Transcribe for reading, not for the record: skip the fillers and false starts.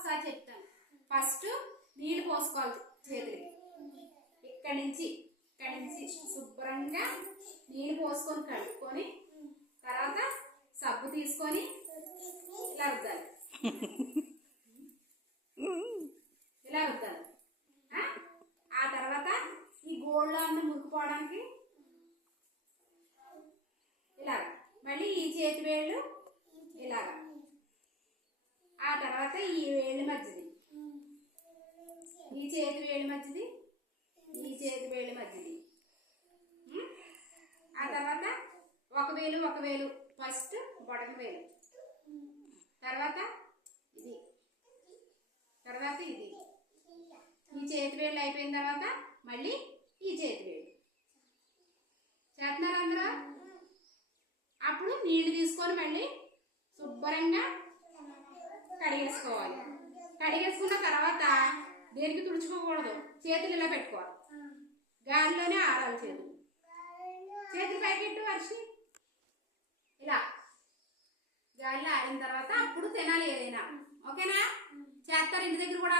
ఒకసారి చెప్తాను. ఫస్ట్ నీళ్లు పోసుకోవాలి చేతులకి. ఇక్కడి నుంచి శుభ్రంగా నీళ్లు పోసుకొని కలుపుకొని తర్వాత సబ్బు తీసుకొని ఇలా రుద్దాలి. ఇలా రుద్దాలి. ఆ తర్వాత ఈ గోళ్ళ అన్న మురుకుపోవడానికి ఇలాగ మళ్ళీ ఈ చేతి వేళ్ళు ఇలాగ. ఆ తర్వాత ఈ వేళ్ళు మధ్యది, ఈ చేతి వేళ్ళు మధ్యది, ఈ చేతి వేళ్ళు మధ్యది. ఆ తర్వాత ఒక వేలు ఫస్ట్ బొటన వేలు, తర్వాత ఇది, తర్వాత ఇది. ఈ చేతి వేళ్ళు అయిపోయిన తర్వాత మళ్ళీ ఈ చేతి వేళ్ళు. చేస్తున్నారు అందరూ? అప్పుడు నీళ్లు తీసుకొని మళ్ళీ శుభ్రంగా కడిగేసుకోవాలి. కడిగేసుకున్న తర్వాత దేనికి తుడుచుకోకూడదు, చేతులు ఇలా పెట్టుకోవాలి. గాలిలోనే ఆరాలి చేతులు. చేతులు పైకెట్టు వర్షి. ఇలా గాలిలో ఆరిన తర్వాత అప్పుడు తినాలి ఏదైనా. ఓకేనా? చేస్తారు ఇంటి దగ్గర కూడా.